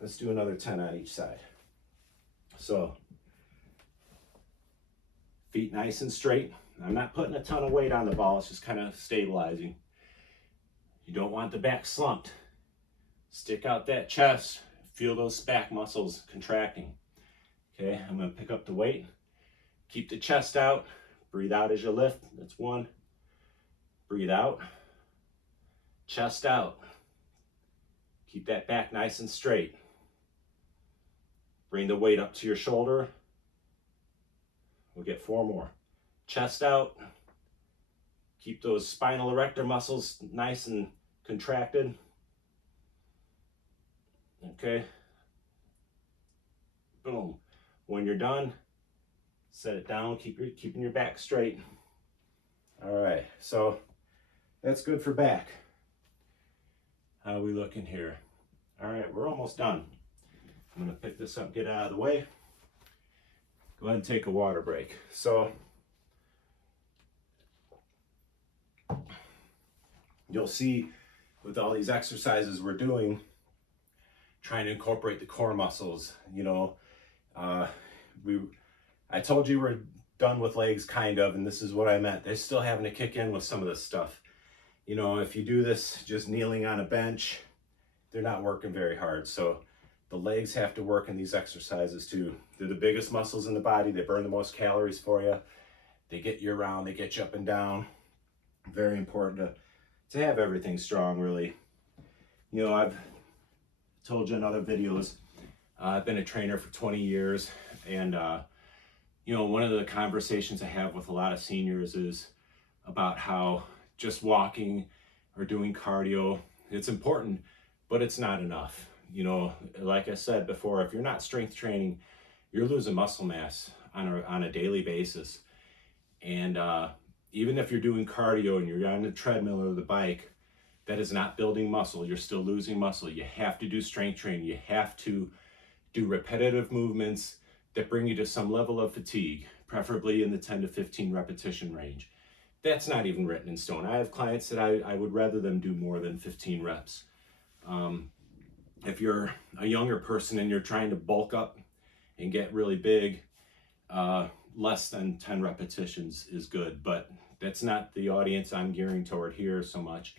let's do another 10 on each side. So feet nice and straight. I'm not putting a ton of weight on the ball, it's just kind of stabilizing. You don't want the back slumped. Stick out that chest, feel those back muscles contracting. Okay, I'm going to pick up the weight. Keep the chest out. Breathe out as you lift. That's 1. Breathe out. Chest out. Keep that back nice and straight. Bring the weight up to your shoulder. We'll get 4 more. Chest out. Keep those spinal erector muscles nice and contracted. Okay. Boom. When you're done, set it down. Keeping your back straight. All right. So that's good for back. How are we looking here? All right. We're almost done. I'm going to pick this up, get out of the way. Go ahead and take a water break. So you'll see with all these exercises we're doing, trying to incorporate the core muscles, you know, I told you we're done with legs kind of, and this is what I meant. They're still having to kick in with some of this stuff. You know, if you do this just kneeling on a bench, they're not working very hard. So the legs have to work in these exercises too. They're the biggest muscles in the body. They burn the most calories for you. They get you around, they get you up and down. Very important to to have everything strong, really. You know, I've told you in other videos, I've been a trainer for 20 years, and you know, one of the conversations I have with a lot of seniors is about how just walking or doing cardio, it's important, but it's not enough. You know, like I said before, if you're not strength training, you're losing muscle mass on a daily basis. And even if you're doing cardio and you're on the treadmill or the bike, that is not building muscle. You're still losing muscle. You have to do strength training. You have to do repetitive movements that bring you to some level of fatigue, preferably in the 10 to 15 repetition range. That's not even written in stone. I have clients that I would rather them do more than 15 reps. If you're a younger person and you're trying to bulk up and get really big, less than 10 repetitions is good, but that's not the audience I'm gearing toward here so much.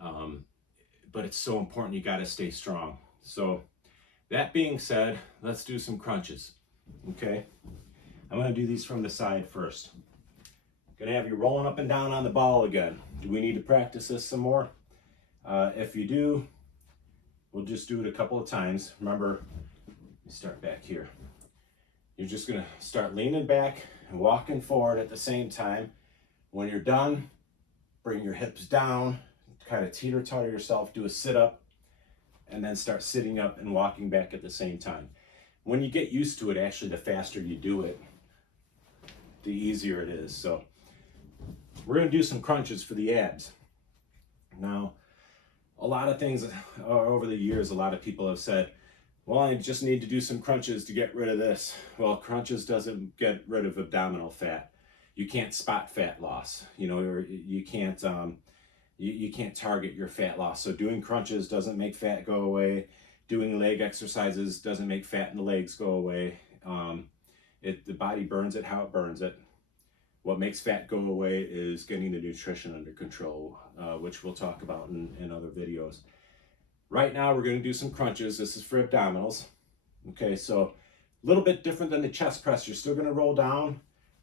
But it's so important, you gotta stay strong. So that being said, let's do some crunches, okay? I'm gonna do these from the side first. Gonna have you rolling up and down on the ball again. Do we need to practice this some more? If you do, we'll just do it a couple of times. Remember, start back here. You're just gonna start leaning back and walking forward at the same time. When you're done, bring your hips down, kind of teeter-totter yourself, do a sit-up, and then start sitting up and walking back at the same time. When you get used to it, actually, the faster you do it, the easier it is. So we're gonna do some crunches for the abs. Now, a lot of things over the years, a lot of people have said, well, I just need to do some crunches to get rid of this. Well, crunches doesn't get rid of abdominal fat. You can't spot fat loss. You know, or you can't you can't target your fat loss. So doing crunches doesn't make fat go away. Doing leg exercises doesn't make fat in the legs go away. The body burns it how it burns it. What makes fat go away is getting the nutrition under control, which we'll talk about in other videos. Right now, we're going to do some crunches. This is for abdominals. Okay, so a little bit different than the chest press. You're still going to roll down,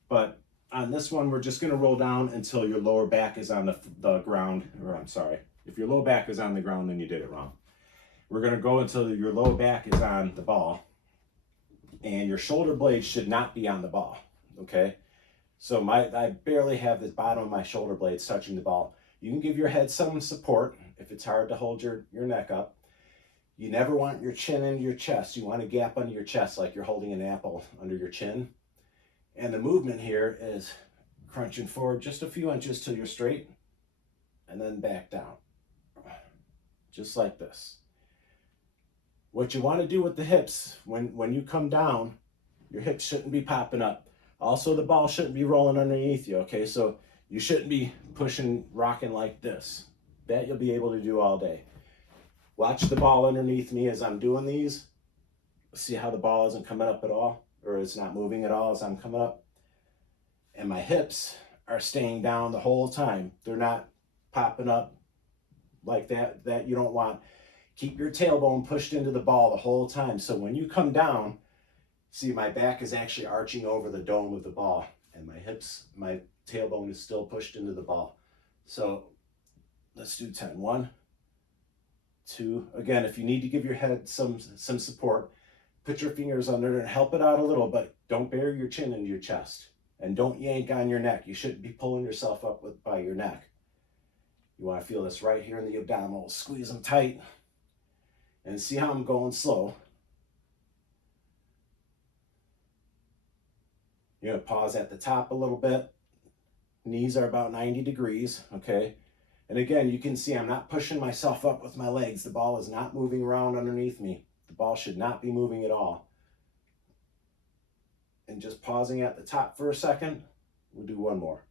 but on this one, we're just going to roll down until your lower back is on the ground. Or I'm sorry, if your lower back is on the ground, then you did it wrong. We're going to go until your lower back is on the ball, and your shoulder blades should not be on the ball. Okay, so I barely have the bottom of my shoulder blades touching the ball. You can give your head some support if it's hard to hold your neck up. You never want your chin into your chest. You want a gap under your chest like you're holding an apple under your chin. And the movement here is crunching forward just a few inches till you're straight, and then back down, just like this. What you want to do with the hips, when you come down, your hips shouldn't be popping up. Also, the ball shouldn't be rolling underneath you, okay? So you shouldn't be pushing, rocking like this. That you'll be able to do all day. Watch the ball underneath me as I'm doing these. See how the ball isn't coming up at all, or it's not moving at all as I'm coming up. And my hips are staying down the whole time. They're not popping up like that you don't want. Keep your tailbone pushed into the ball the whole time. So when you come down, see my back is actually arching over the dome of the ball, and my hips, my tailbone is still pushed into the ball. So let's do 10. 1, 2. Again, if you need to give your head some support, put your fingers under it and help it out a little, but don't bury your chin into your chest. And don't yank on your neck. You shouldn't be pulling yourself up by your neck. You want to feel this right here in the abdominals. Squeeze them tight. And see how I'm going slow. You're going to pause at the top a little bit. Knees are about 90 degrees, okay? And again, you can see I'm not pushing myself up with my legs. The ball is not moving around underneath me. The ball should not be moving at all. And just pausing at the top for a second. We'll do one more.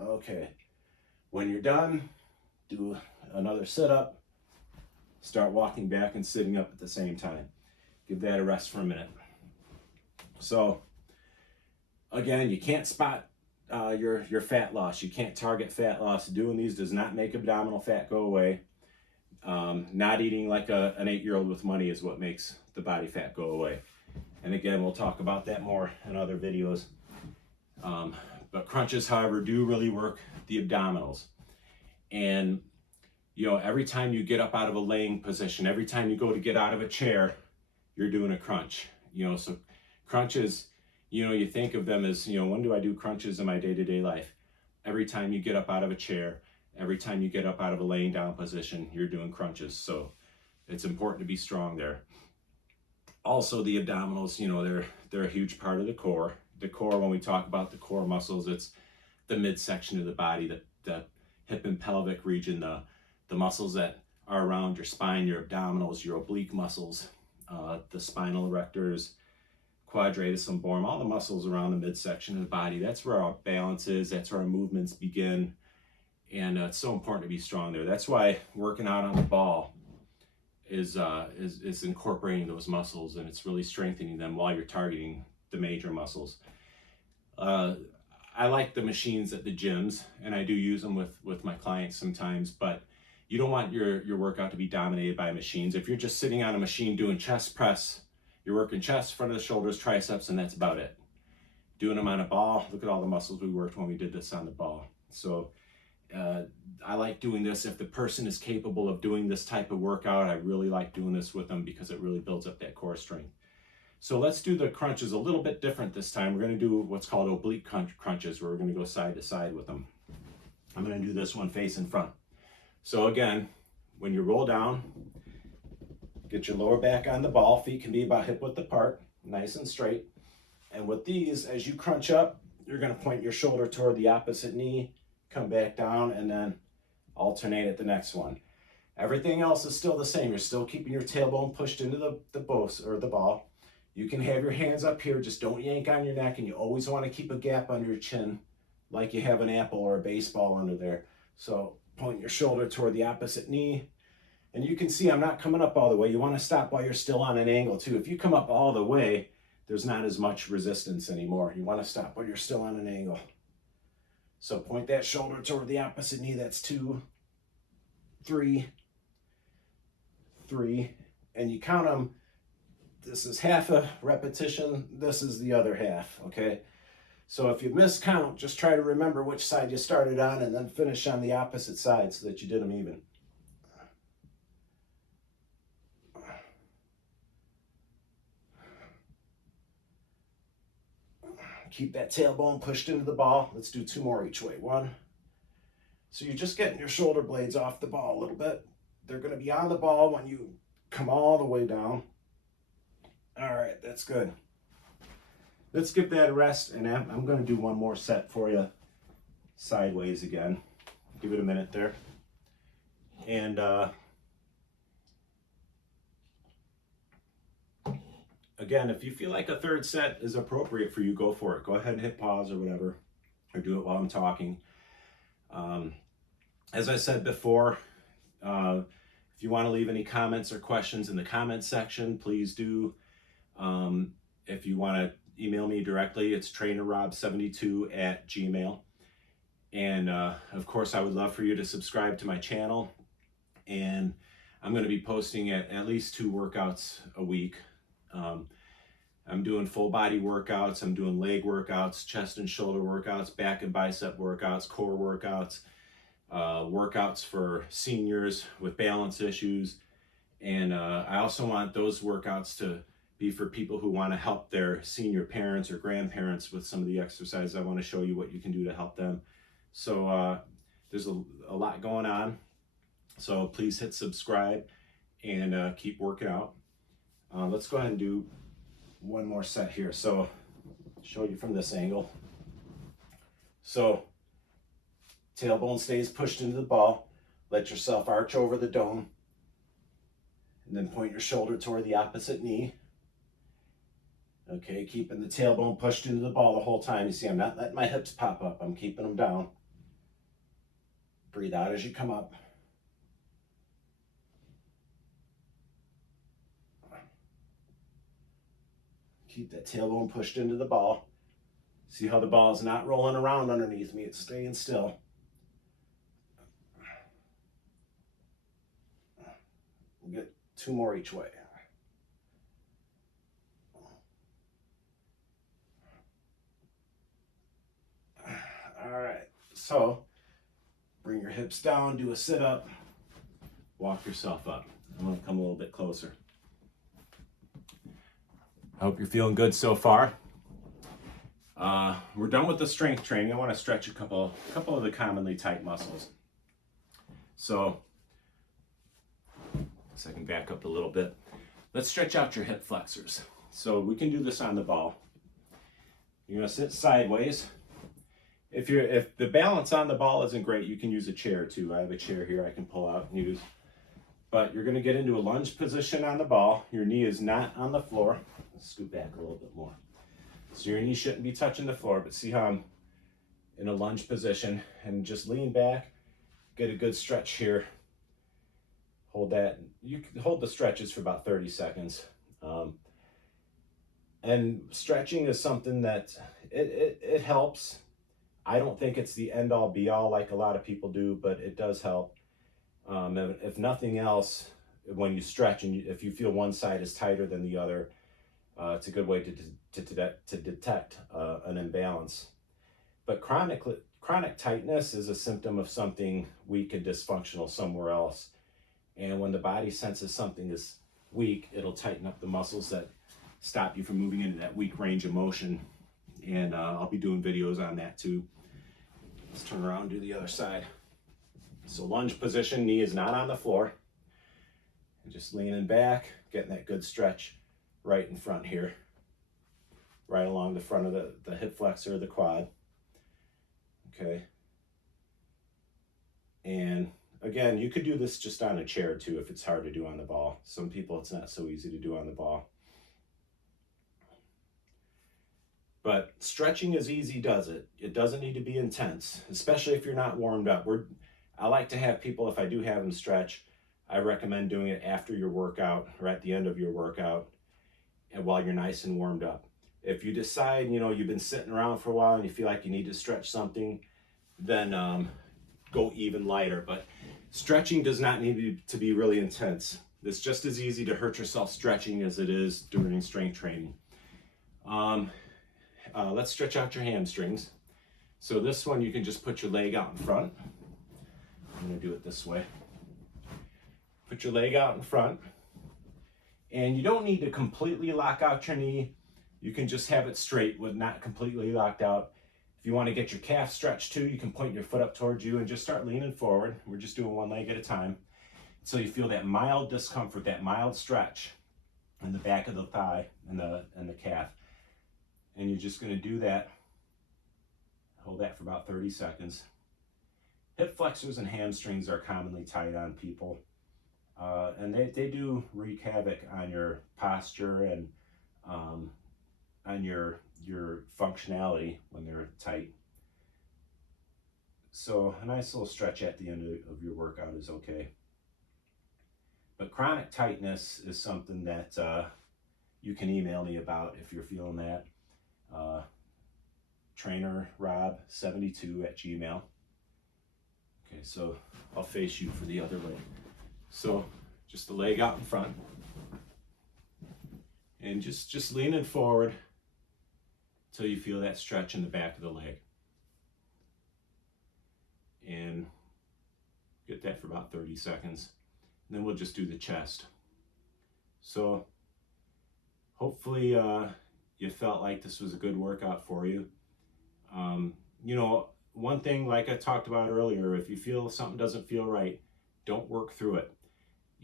Okay. When you're done, do another sit-up. Start walking back and sitting up at the same time. Give that a rest for a minute. So, again, you can't spot your fat loss. You can't target fat loss. Doing these does not make abdominal fat go away. Not eating like an 8-year-old with money is what makes the body fat go away. And again, we'll talk about that more in other videos. But crunches, however, do really work the abdominals. And, you know, every time you get up out of a laying position, every time you go to get out of a chair, you're doing a crunch. You know, so crunches, you know, you think of them as, you know, when do I do crunches in my day-to-day life? Every time you get up out of a chair, every time you get up out of a laying down position, you're doing crunches. So it's important to be strong there. Also, the abdominals, you know, they're a huge part of the core. The core, when we talk about the core muscles, it's the midsection of the body, the hip and pelvic region, the muscles that are around your spine, your abdominals, your oblique muscles, the spinal erectors, quadratus lumborum, all the muscles around the midsection of the body. That's where our balance is. That's where our movements begin. And it's so important to be strong there. That's why working out on the ball is incorporating those muscles, and it's really strengthening them while you're targeting the major muscles. I like the machines at the gyms, and I do use them with my clients sometimes, but you don't want your workout to be dominated by machines. If you're just sitting on a machine doing chest press, you're working chest, front of the shoulders, triceps, and that's about it. Doing them on a ball, look at all the muscles we worked when we did this on the ball. So I like doing this. If the person is capable of doing this type of workout, I really like doing this with them because it really builds up that core strength. So let's do the crunches a little bit different this time. We're going to do what's called oblique crunches, where we're going to go side to side with them. I'm going to do this one face in front. So again, when you roll down, get your lower back on the ball. Feet can be about hip width apart, nice and straight. And with these, as you crunch up, you're going to point your shoulder toward the opposite knee, come back down, and then alternate at the next one. Everything else is still the same. You're still keeping your tailbone pushed into the ball. You can have your hands up here, just don't yank on your neck, and you always want to keep a gap under your chin like you have an apple or a baseball under there. So point your shoulder toward the opposite knee, and you can see I'm not coming up all the way. You want to stop while you're still on an angle too. If you come up all the way, there's not as much resistance anymore. You want to stop while you're still on an angle. So point that shoulder toward the opposite knee. That's 2, 3, 3, and you count them. This is half a repetition. This is the other half, okay? So if you miscount, just try to remember which side you started on and then finish on the opposite side so that you did them even. Keep that tailbone pushed into the ball. Let's do 2 more each way. 1. So you're just getting your shoulder blades off the ball a little bit. They're going to be on the ball when you come all the way down. All right, that's good. Let's give that a rest, and I'm going to do one more set for you sideways again. Give it a minute there. And again, if you feel like a third set is appropriate for you, go for it. Go ahead and hit pause or whatever, or do it while I'm talking. As I said before, if you want to leave any comments or questions in the comments section, please do. If you want to email me directly, it's trainerrob72@gmail.com. And of course, I would love for you to subscribe to my channel. And I'm going to be posting at least 2 workouts a week. I'm doing full body workouts. I'm doing leg workouts, chest and shoulder workouts, back and bicep workouts, core workouts, workouts for seniors with balance issues. And I also want those workouts to be for people who want to help their senior parents or grandparents with some of the exercises. I want to show you what you can do to help them. So there's a lot going on. So please hit subscribe and keep working out. Let's go ahead and do one more set here. So show you from this angle. So tailbone stays pushed into the ball. Let yourself arch over the dome. And then point your shoulder toward the opposite knee. Okay, keeping the tailbone pushed into the ball the whole time. You see, I'm not letting my hips pop up. I'm keeping them down. Breathe out as you come up. Keep that tailbone pushed into the ball. See how the ball is not rolling around underneath me. It's staying still. We'll get 2 more each way. So bring your hips down, do a sit up, walk yourself up. I'm gonna come a little bit closer. I hope you're feeling good so far. We're done with the strength training. I want to stretch a couple of the commonly tight muscles. So I can back up a little bit. Let's stretch out your hip flexors. So we can do this on the ball. You're gonna sit sideways. If the balance on the ball isn't great, you can use a chair too. I have a chair here I can pull out and use. But you're gonna get into a lunge position on the ball. Your knee is not on the floor. Let's scoot back a little bit more. So your knee shouldn't be touching the floor, but see how I'm in a lunge position, and just lean back, get a good stretch here. Hold that. You can hold the stretches for about 30 seconds. And stretching is something that it helps. I don't think it's the end all be all like a lot of people do, but it does help. If nothing else, when you stretch and if you feel one side is tighter than the other, it's a good way to detect an imbalance. But chronic tightness is a symptom of something weak and dysfunctional somewhere else. And when the body senses something is weak, it'll tighten up the muscles that stop you from moving into that weak range of motion. And I'll be doing videos on that too. Let's turn around and do the other side. So lunge position, knee is not on the floor. And just leaning back, getting that good stretch right in front here. Right along the front of the hip flexor of the quad. Okay. And again, you could do this just on a chair too if it's hard to do on the ball. Some people it's not so easy to do on the ball. But stretching is easy, does it? It doesn't need to be intense, especially if you're not warmed up. I like to have people, if I do have them stretch, I recommend doing it after your workout or at the end of your workout and while you're nice and warmed up. If you decide, you've been sitting around for a while and you feel like you need to stretch something, then go even lighter. But stretching does not need to be really intense. It's just as easy to hurt yourself stretching as it is during strength training. Let's stretch out your hamstrings. So this one, you can just put your leg out in front. I'm going to do it this way. Put your leg out in front. And you don't need to completely lock out your knee. You can just have it straight with not completely locked out. If you want to get your calf stretched too, you can point your foot up towards you and just start leaning forward. We're just doing one leg at a time. So you feel that mild discomfort, that mild stretch in the back of the thigh and the calf. And you're just going to do that. Hold that for about 30 seconds. Hip flexors and hamstrings are commonly tight on people. And they do wreak havoc on your posture and on your functionality when they're tight. So a nice little stretch at the end of your workout is okay. But chronic tightness is something that you can email me about if you're feeling that. trainerrob72@gmail.com. Okay, so I'll face you for the other leg. So just the leg out in front. And just leaning forward until you feel that stretch in the back of the leg. And get that for about 30 seconds. And then we'll just do the chest. So hopefully you felt like this was a good workout for you. One thing, like I talked about earlier, if you feel something doesn't feel right, don't work through it.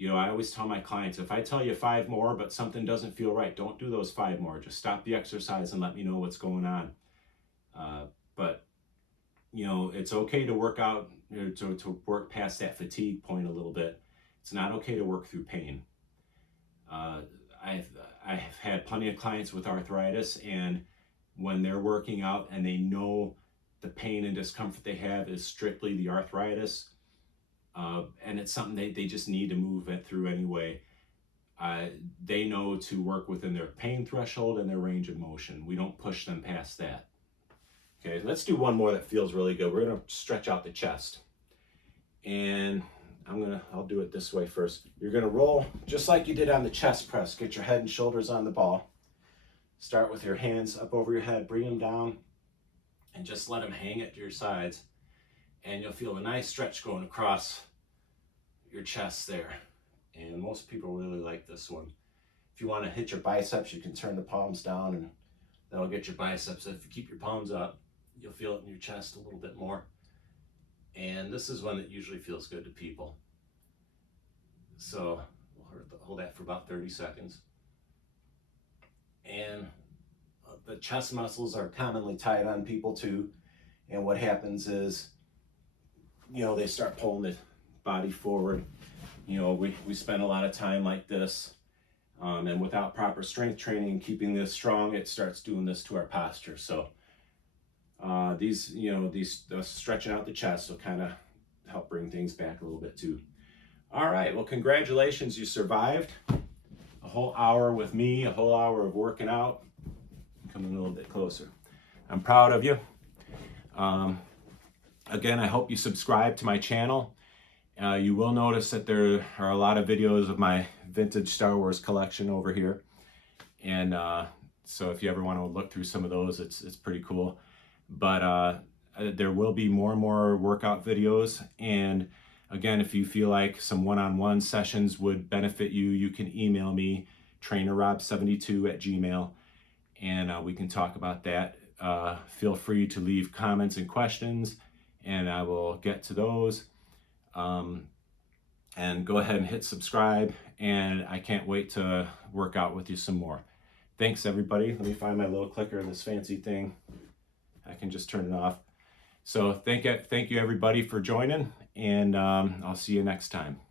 I always tell my clients, if I tell you 5 more, but something doesn't feel right, don't do those 5 more. Just stop the exercise and let me know what's going on. But it's okay to work out, to work past that fatigue point a little bit. It's not okay to work through pain. I've had plenty of clients with arthritis, and when they're working out and they know the pain and discomfort they have is strictly the arthritis, and it's something they just need to move it through anyway. They know to work within their pain threshold and their range of motion. We don't push them past that. Okay, let's do one more that feels really good. We're gonna stretch out the chest. And I'll do it this way first. You're gonna roll just like you did on the chest press. Get your head and shoulders on the ball. Start with your hands up over your head, bring them down, and just let them hang at your sides. and you'll feel a nice stretch going across your chest there. And most people really like this one. If you want to hit your biceps, you can turn the palms down and that'll get your biceps. If you keep your palms up, you'll feel it in your chest a little bit more. And this is one that usually feels good to people. So we'll hold that for about 30 seconds. And the chest muscles are commonly tight on people too. And what happens is, they start pulling the body forward. We spend a lot of time like this. And without proper strength training, keeping this strong, it starts doing this to our posture. So these stretching out the chest will kind of help bring things back a little bit too. All right, well, congratulations, you survived a whole hour with me, a whole hour of working out. Coming a little bit closer. I'm proud of you. Again, I hope you subscribe to my channel. You will notice that there are a lot of videos of my vintage Star Wars collection over here. And so if you ever want to look through some of those, it's pretty cool. But there will be more and more workout videos. And again, if you feel like some one-on-one sessions would benefit you, you can email me, trainerrob72@gmail.com, and we can talk about that. Feel free to leave comments and questions, and I will get to those. And go ahead and hit subscribe, and I can't wait to work out with you some more. Thanks, everybody. Let me find my little clicker in this fancy thing. I can just turn it off. So thank you everybody for joining, and I'll see you next time.